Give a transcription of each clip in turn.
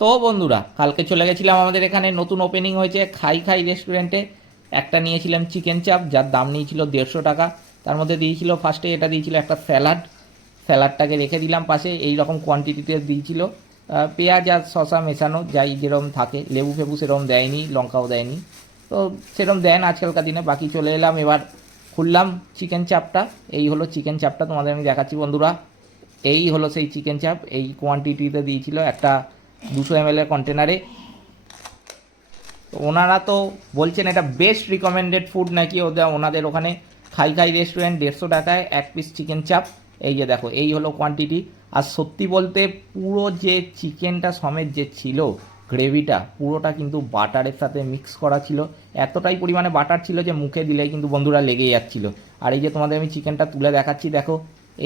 তো বন্ধুরা, কালকে চলে গেছিলাম আমাদের এখানে নতুন ওপেনিং হয়েছে খাই খাই রেস্টুরেন্টে। একটা নিয়েছিলাম চিকেন চাপ, যার দাম নিয়েছিল 150 টাকা। তার মধ্যে দিয়েছিল ফার্স্টে এটা দিয়েছিল একটা স্যালাড। স্যালাডটাকে রেখে দিলাম পাশে, এই রকম কোয়ান্টিটিতে দিয়েছিল। পেঁয়াজ আর শসা মেশানো, যাই যেরকম থাকে, লেবু ফেবু সেরকম দেয়নি, লঙ্কাও দেয়নি। তো সেরকম দেন আজকালকার দিনে। বাকি চলে এলাম, এবার খুললাম চিকেন চাপটা। এই হলো চিকেন চাপটা, তোমাদের আমি দেখাচ্ছি বন্ধুরা। এই হলো সেই চিকেন চাপ, এই কোয়ান্টিটিতে দিয়েছিল একটা 200 ml কন্টেনারে। তো ওনারা তো বলছেন এটা বেস্ট রিকমেন্ডেড ফুড নাকি ওনাদের ওখানে। খাই খাই রেস্টুরেন্ট 150 টাকায় এক পিস চিকেন চাপ। এই যে দেখো, এই হলো কোয়ান্টিটি। আর সত্যি বলতে পুরো যে চিকেনটা সমেত যে ছিল, গ্রেভিটা পুরোটা কিন্তু বাটারের সাথে মিক্স করা ছিল। এতটাই পরিমাণে বাটার ছিল যে মুখে দিলেই কিন্তু বন্ধুরা লেগে যাচ্ছিল। আর এই যে তোমাদের আমি চিকেনটা তুলে দেখাচ্ছি, দেখো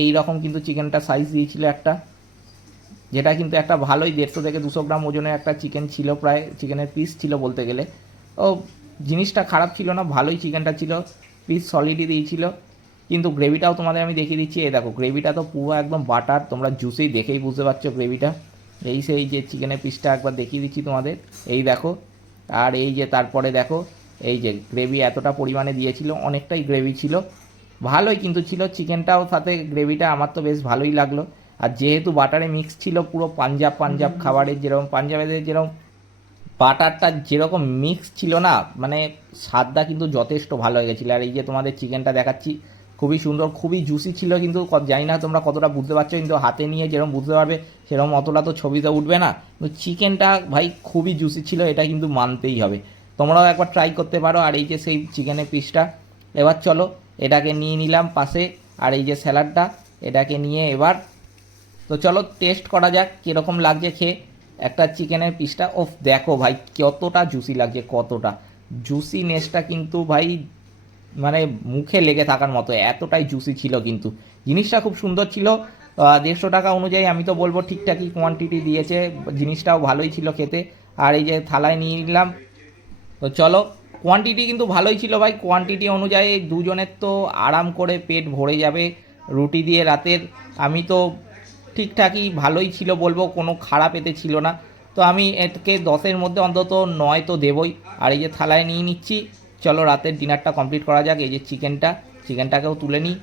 এই রকম কিন্তু চিকেনটা সাইজ দিয়েছিল একটা, যেটা কিন্তু একটা ভালোই 150 থেকে 200 গ্রাম ওজনের একটা চিকেন ছিল, প্রায় চিকেনের পিস ছিল বলতে গেলে। ও জিনিসটা খারাপ ছিল না, ভালোই চিকেনটা ছিল, পিস সলিডই দিয়েছিল। কিন্তু গ্রেভিটাও তোমাদের আমি দেখিয়ে দিচ্ছি। এই দেখো, গ্রেভিটা তো পুরো একদম বাটার, তোমরা জুসেই দেখেই বুঝতে পারছো গ্রেভিটা। এই সেই যে চিকেনের পিসটা একবার দেখিয়ে দিচ্ছি তোমাদের, এই দেখো। আর এই যে তারপরে দেখো, এই যে গ্রেভি এতটা পরিমাণে দিয়েছিল, অনেকটাই গ্রেভি ছিল, ভালোই কিন্তু ছিল চিকেনটাও, সাথে গ্রেভিটা আমার তো বেশ ভালোই লাগলো। আর যেহেতু বাটারে মিক্স ছিল, পুরো পাঞ্জাব পাঞ্জাব খাবারের যেরকম পাঞ্জাবেদের যেরকম বাটারটা যেরকম মিক্স ছিল না, মানে স্বাদটা কিন্তু যথেষ্ট ভালো হয়ে গেছিলো। আর এই যে তোমাদের চিকেনটা দেখাচ্ছি, খুবই সুন্দর, খুবই জুসি ছিল। কিন্তু জানি না তোমরা কতটা বুঝতে পারছো, কিন্তু হাতে নিয়ে যেরকম বুঝতে পারবে সেরকম অতটা তো ছবিতে উঠবে না। কিন্তু চিকেনটা ভাই খুবই জুসি ছিল, এটা কিন্তু মানতেই হবে। তোমরাও একবার ট্রাই করতে পারো। আর এই যে সেই চিকেনের পিসটা, এবার চলো এটাকে নিয়ে নিলাম পাশে। আর এই যে স্যালাডটা, এটাকে নিয়ে এবার তো চলো টেস্ট করা যাক কীরকম লাগছে খেয়ে একটা চিকেনের পিসটা। ওফ, দেখো ভাই কতটা জুসি লাগছে, কতটা জুসিনেসটা কিন্তু ভাই, মানে মুখে লেগে থাকার মতো, এতটাই জুসি ছিল। কিন্তু জিনিসটা খুব সুন্দর ছিল। 150 টাকা অনুযায়ী আমি তো বলবো ঠিকঠাকই কোয়ান্টিটি দিয়েছে, জিনিসটাও ভালোই ছিল খেতে। আর এই যে থালায় নিয়ে নিলাম। তো চলো, কোয়ান্টিটি কিন্তু ভালোই ছিল ভাই, কোয়ান্টিটি অনুযায়ী দুজনের তো আরাম করে পেট ভরে যাবে রুটি দিয়ে রাতের। আমি তো ঠিকঠাকই ভালোই ছিল বলবো, কোনো খারাপ এতে ছিল না। তো আমি একে 10-এর মধ্যে অন্তত 9 তো দেবই। আর এই যে থালায় নিয়ে নিচ্ছি, চলো রাতের ডিনারটা কমপ্লিট করা যাক। এই যে চিকেনটাকেও তুলে নিই।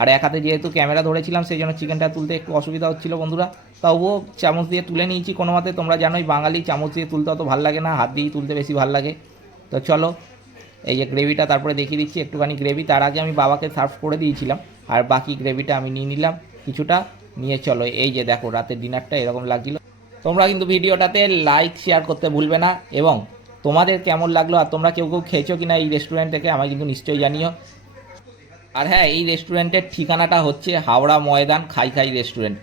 আর এক হাতে যেহেতু ক্যামেরা ধরেছিলাম, সেই জন্য চিকেনটা তুলতে একটু অসুবিধা হচ্ছিলো বন্ধুরা। তবুও চামচ দিয়ে তুলে নিয়েছি কোনো মতে। তোমরা জানোই বাঙালি, চামচ দিয়ে তুলতে অত ভালো লাগে না, হাত দিয়েই তুলতে বেশি ভালো লাগে। তো চলো, এই যে গ্রেভিটা তারপরে দেখিয়ে দিচ্ছি, একটুখানি গ্রেভি তার আগে আমি বাবাকে সার্ভ করে দিয়েছিলাম। আর বাকি গ্রেভিটা আমি নিয়ে নিলাম কিছুটা নিয়ে। চলো, এই যে দেখো রাতের ডিনারটা এরকম লাগছিল। তোমরা কিন্তু ভিডিওটাতে লাইক শেয়ার করতে ভুলবে না, এবং তোমাদের কেমন লাগলো আর তোমরা কেউ কেউ খেয়েছো কিনা এই রেস্টুরেন্ট থেকে আমায় কিন্তু নিশ্চয়ই জানিও। আর হ্যাঁ, এই রেস্টুরেন্টের ঠিকানাটা হচ্ছে হাওড়া ময়দান খাই খাই রেস্টুরেন্ট।